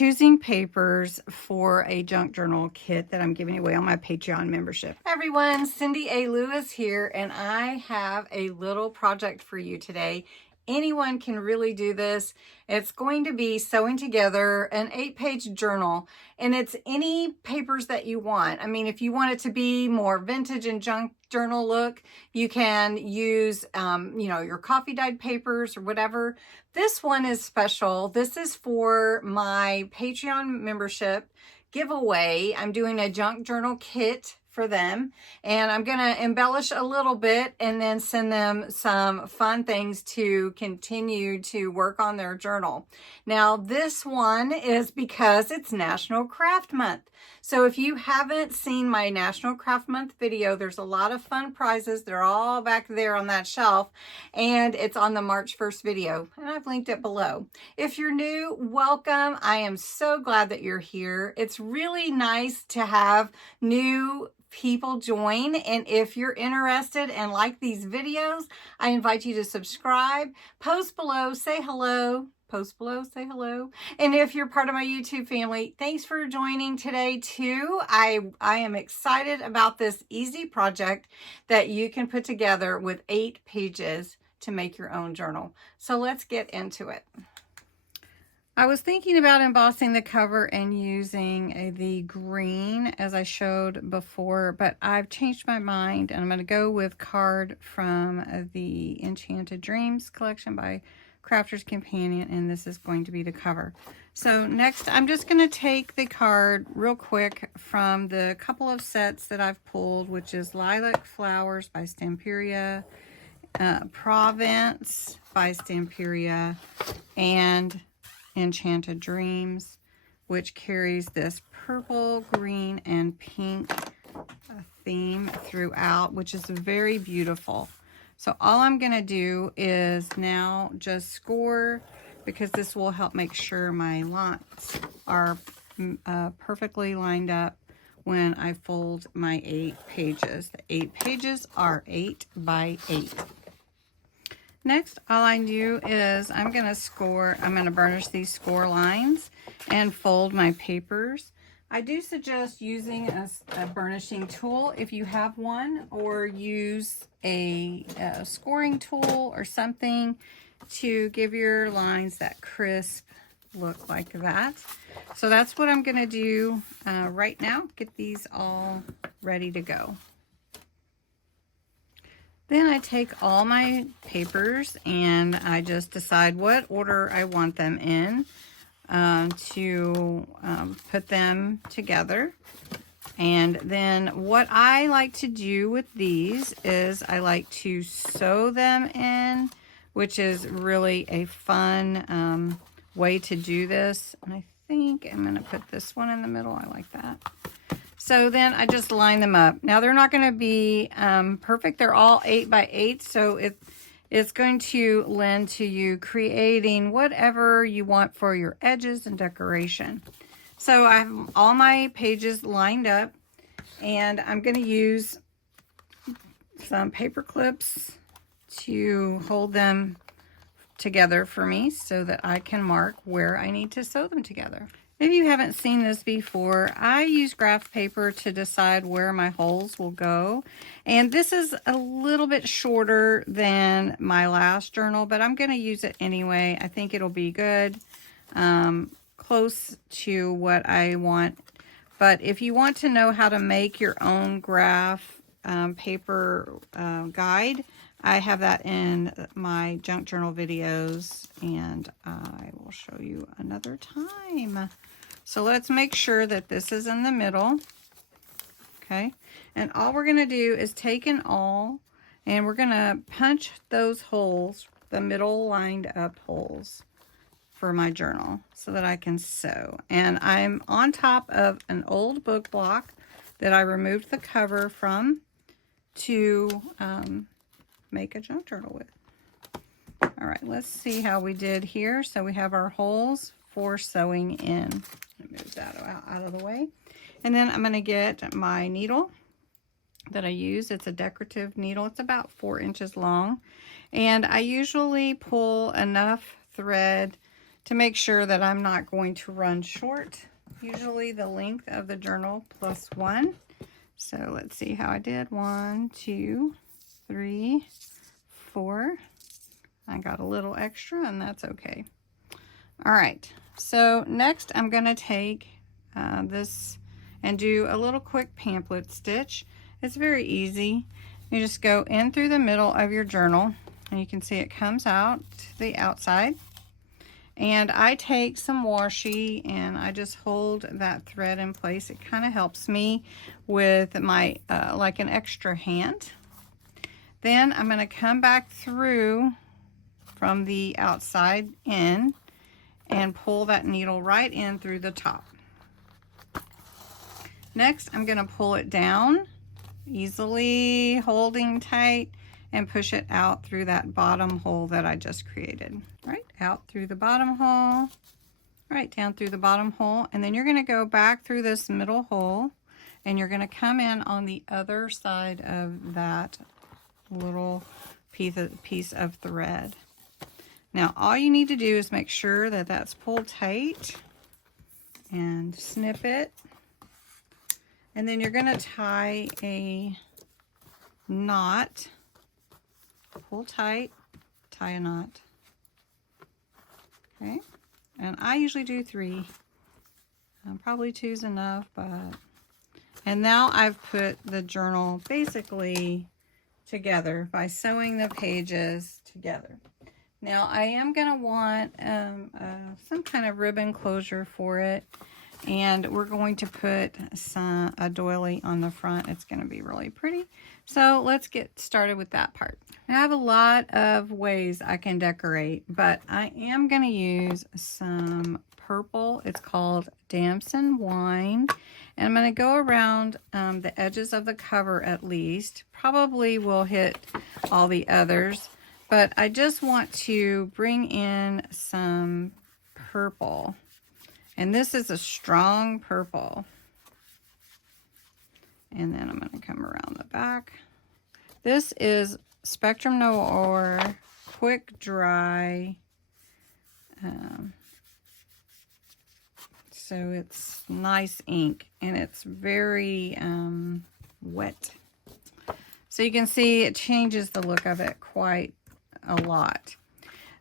choosing papers for a junk journal kit that I'm giving away on my Patreon membership. Hi everyone, Cindy A. Lewis here, and I have a little project for you today. Anyone can really do this. It's going to be sewing together an 8-page journal, and it's any papers that you want. I mean, if you want it to be more vintage and junk journal look, you can use, your coffee dyed papers or whatever. This one is special. This is for my Patreon membership giveaway. I'm doing a junk journal kit for them, and I'm going to embellish a little bit and then send them some fun things to continue to work on their journal. Now, this one is because it's National Craft Month. So if you haven't seen my National Craft Month video, there's a lot of fun prizes. They're all back there on that shelf, and it's on the March 1st video, and I've linked it below. If you're new, welcome. I am so glad that you're here. It's really nice to have new people join, and if you're interested and like these videos, I invite you to subscribe, post below, say hello, post below, say hello. And if you're part of my YouTube family, thanks for joining today too. I am excited about this easy project that you can put together with 8 pages to make your own journal. So let's get into it. I was thinking about embossing the cover and using the green as I showed before, but I've changed my mind and I'm going to go with card from the Enchanted Dreams collection by Crafter's Companion, and this is going to be the cover. So next, I'm just going to take the card real quick from the couple of sets that I've pulled, which is Lilac Flowers by Stamperia, Provence by Stamperia, and Enchanted Dreams, which carries this purple, green, and pink theme throughout, which is very beautiful. So all I'm going to do is now just score, because this will help make sure my lines are perfectly lined up when I fold my 8 pages. The 8 pages are 8 by 8. Next, all I do is I'm going to burnish these score lines and fold my papers. I do suggest using a burnishing tool if you have one, or use a scoring tool or something to give your lines that crisp look like that. So that's what I'm going to do right now. Get these all ready to go. Then I take all my papers and I just decide what order I want them in to put them together. And then what I like to do with these is I like to sew them in, which is really a fun way to do this. And I think I'm going to put this one in the middle. I like that. So then I just line them up. Now they're not going to be perfect. They're all 8 by 8, so it's going to lend to you creating whatever you want for your edges and decoration. So I have all my pages lined up, and I'm going to use some paper clips to hold them together for me so that I can mark where I need to sew them together. If you haven't seen this before, I use graph paper to decide where my holes will go. And this is a little bit shorter than my last journal, but I'm going to use it anyway. I think it'll be good, close to what I want. But if you want to know how to make your own graph paper guide, I have that in my junk journal videos, and I will show you another time. So let's make sure that this is in the middle. Okay, and all we're going to do is take an awl, and we're going to punch those holes, the middle lined up holes for my journal, so that I can sew. And I'm on top of an old book block that I removed the cover from to make a junk journal with. All right, let's see how we did here. So we have our holes for sewing in. Move that out of the way. And then I'm going to get my needle that I use. It's a decorative needle. It's about 4 inches long. And I usually pull enough thread to make sure that I'm not going to run short. Usually the length of the journal +1. So let's see how I did. 1, 2, 3, 4. I got a little extra, and that's okay. All right, so next I'm going to take this and do a little quick pamphlet stitch. It's very easy. You just go in through the middle of your journal, and you can see it comes out to the outside. And I take some washi and I just hold that thread in place. It kind of helps me with my, like an extra hand. Then I'm going to come back through from the outside in and pull that needle right in through the top. Next, I'm going to pull it down, easily holding tight, and push it out through that bottom hole that I just created. Right out through the bottom hole, right down through the bottom hole, and then you're going to go back through this middle hole, and you're going to come in on the other side of that little piece of thread. Now all you need to do is make sure that that's pulled tight and snip it, and then you're going to tie a knot. Pull tight, tie a knot. Okay, and I usually do 3. Probably 2 is enough, but... And now I've put the journal basically together by sewing the pages together. Now I am going to want some kind of ribbon closure for it, and we're going to put a doily on the front. It's going to be really pretty. So let's get started with that part. I have a lot of ways I can decorate, but I am going to use some purple. It's called Damson Wine, and I'm going to go around the edges of the cover at least. Probably will hit all the others, but I just want to bring in some purple, and this is a strong purple. And then I'm going to come around the back. This is Spectrum Noir Quick Dry. So it's nice ink, and it's very wet. So you can see it changes the look of it quite a lot.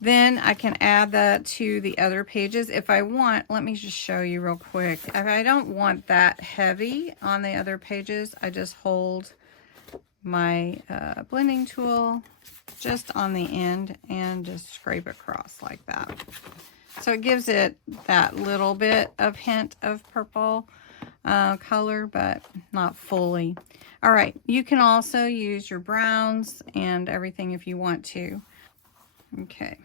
Then I can add that to the other pages if I want. Let me just show you real quick. If I don't want that heavy on the other pages, I just hold my blending tool just on the end and just scrape across like that. So it gives it that little bit of hint of purple color, but not fully. All right, you can also use your browns and everything if you want to. Okay.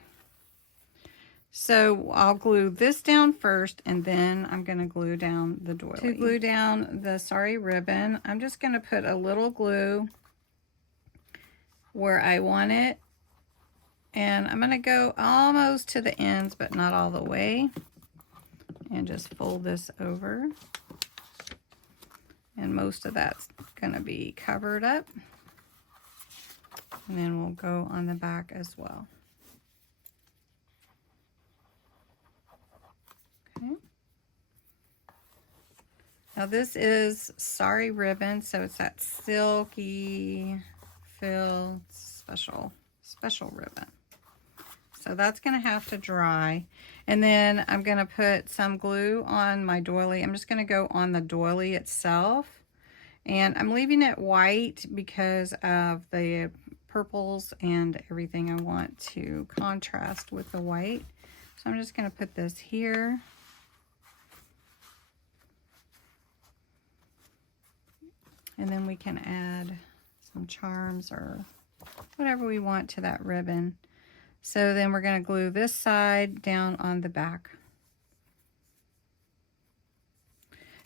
So I'll glue this down first, and then I'm going to glue down the doily. To glue down the Sorry ribbon, I'm just going to put a little glue where I want it, and I'm going to go almost to the ends, but not all the way, and just fold this over, and most of that's going to be covered up, and then we'll go on the back as well. Okay. Now this is Sorry ribbon, so it's that silky feel, special ribbon. So that's going to have to dry, and then I'm going to put some glue on my doily. I'm just going to go on the doily itself, and I'm leaving it white because of the purples and everything. I want to contrast with the white, so I'm just going to put this here. And then we can add some charms or whatever we want to that ribbon. So then we're going to glue this side down on the back.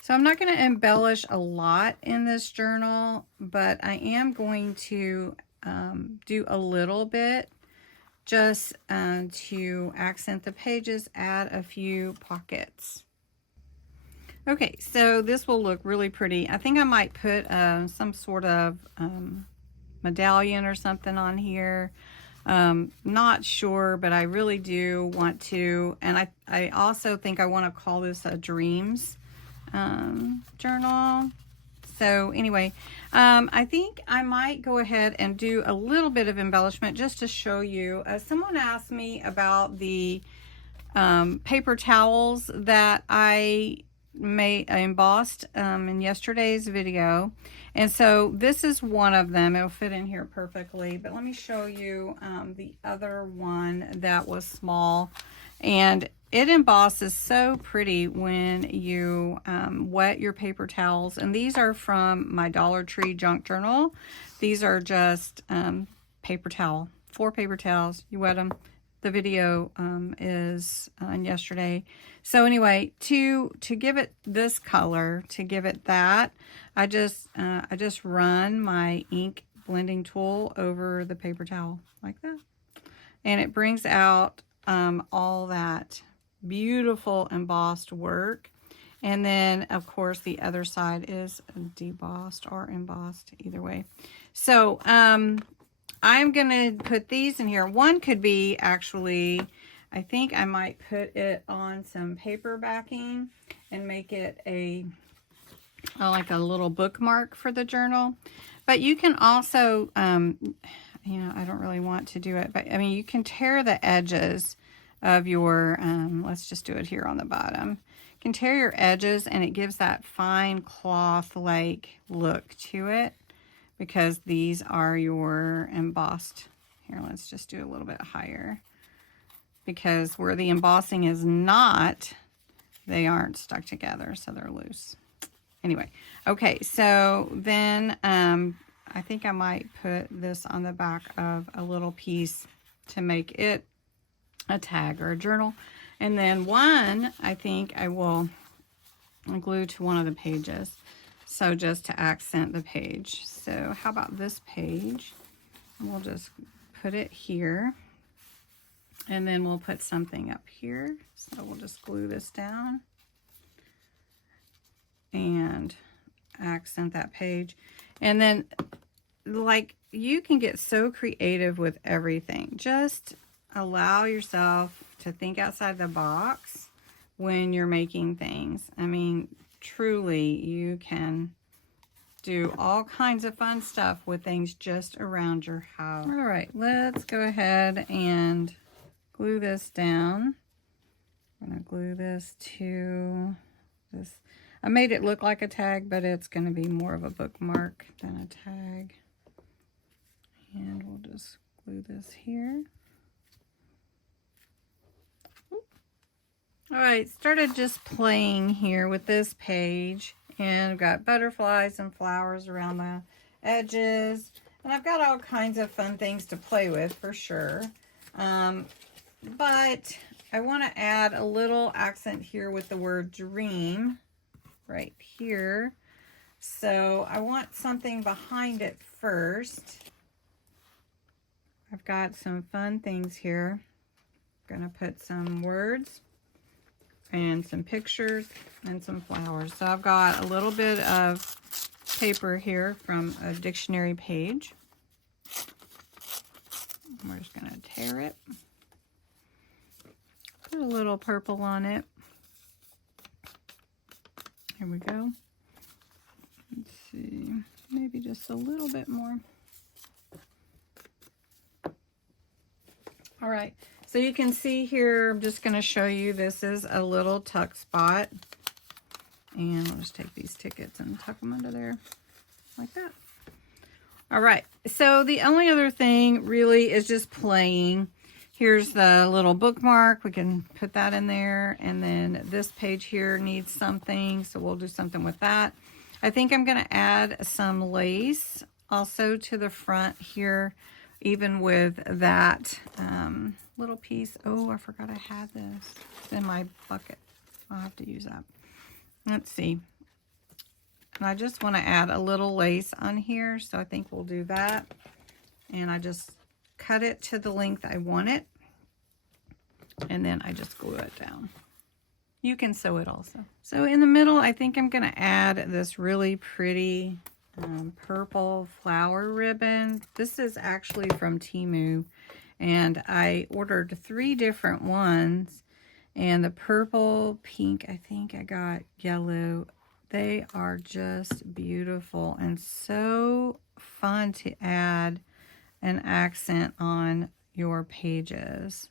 So I'm not going to embellish a lot in this journal, but I am going to do a little bit just to accent the pages, add a few pockets. Okay, so this will look really pretty. I think I might put some sort of medallion or something on here. Not sure, but I really do want to. And I also think I want to call this a dreams journal. So anyway, I think I might go ahead and do a little bit of embellishment just to show you. Someone asked me about the paper towels that I embossed in yesterday's video. And so this is one of them. It'll fit in here perfectly. But let me show you the other one that was small. And it embosses so pretty when you wet your paper towels. And these are from my Dollar Tree junk journal. These are just paper towel, 4 paper towels. You wet them. The video is on yesterday. So anyway, to give it this color, to give it that, I just run my ink blending tool over the paper towel like that, and it brings out all that beautiful embossed work. And then of course the other side is debossed or embossed, either way. So I'm gonna put these in here. One could be actually, I think I might put it on some paper backing and make it like a little bookmark for the journal. But you can also, you know, I don't really want to do it, but I mean, you can tear the edges of your, let's just do it here on the bottom. You can tear your edges and it gives that fine cloth-like look to it, because these are your embossed. Here, let's just do a little bit higher, because where the embossing is not, they aren't stuck together, so they're loose. Anyway, okay, so then I think I might put this on the back of a little piece to make it a tag or a journal. And then one, I think I will glue to one of the pages. So just to accent the page. So how about this page? We'll just put it here. And then we'll put something up here. So we'll just glue this down and accent that page. And then, like, you can get so creative with everything. Just allow yourself to think outside the box when you're making things. I mean, truly, you can do all kinds of fun stuff with things just around your house. All right, let's go ahead and glue this down. I'm gonna glue this to this. I made it look like a tag, but it's gonna be more of a bookmark than a tag. And we'll just glue this here. All right, started just playing here with this page, and I've got butterflies and flowers around the edges, and I've got all kinds of fun things to play with for sure. But I want to add a little accent here with the word dream right here. So I want something behind it first. I've got some fun things here. I'm gonna put some words and some pictures and some flowers. So I've got a little bit of paper here from a dictionary page. We're just gonna tear it. Put a little purple on it. Here we go. Let's see, maybe just a little bit more. All right, so you can see here, I'm just going to show you, this is a little tuck spot. And I'll just take these tickets and tuck them under there like that. All right, so the only other thing really is just playing. Here's the little bookmark. We can put that in there. And then this page here needs something, so we'll do something with that. I think I'm going to add some lace also to the front here, even with that little piece. Oh, I forgot I had this. It's in my bucket. I'll have to use that. Let's see. And I just want to add a little lace on here, so I think we'll do that. And I just cut it to the length I want it. And then I just glue it down. You can sew it also. So in the middle, I think I'm going to add this really pretty purple flower ribbon. This is actually from Temu, And I ordered 3 different ones, and the purple, pink, I think I got yellow. They are just beautiful and so fun to add an accent on your pages.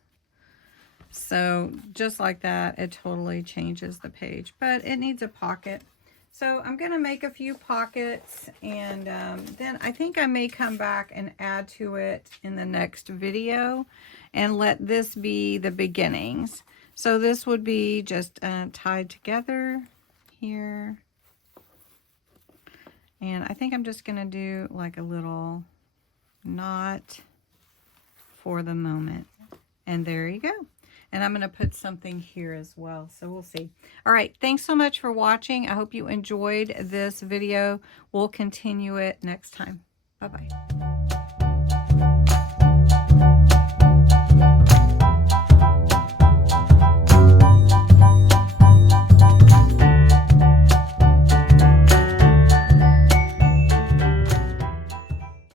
So just like that, it totally changes the page, but it needs a pocket. So I'm going to make a few pockets, and then I think I may come back and add to it in the next video and let this be the beginnings. So this would be just tied together here. And I think I'm just going to do like a little knot for the moment. And there you go. And I'm going to put something here as well, so we'll see. All right, thanks so much for watching. I hope you enjoyed this video. We'll continue it next time. Bye-bye.